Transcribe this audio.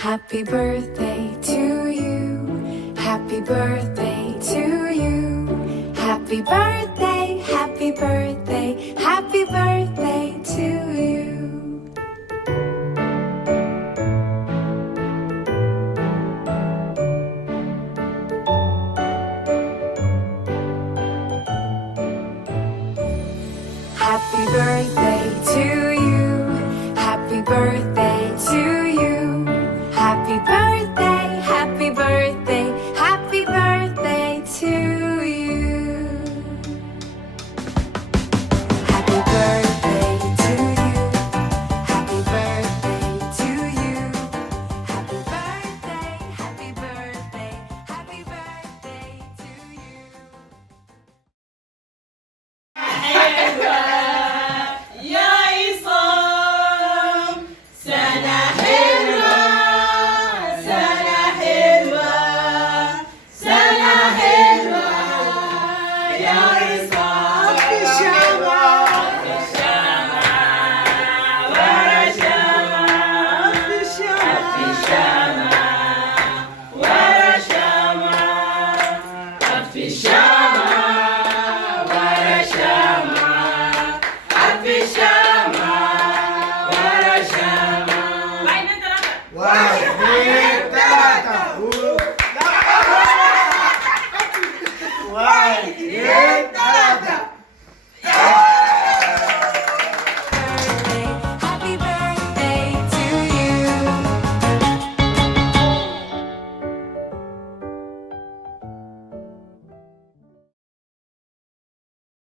Happy birthday to you. Happy birthday to you. Happy birthday, happy birthday, happy birthday to you. Happy birthday to you.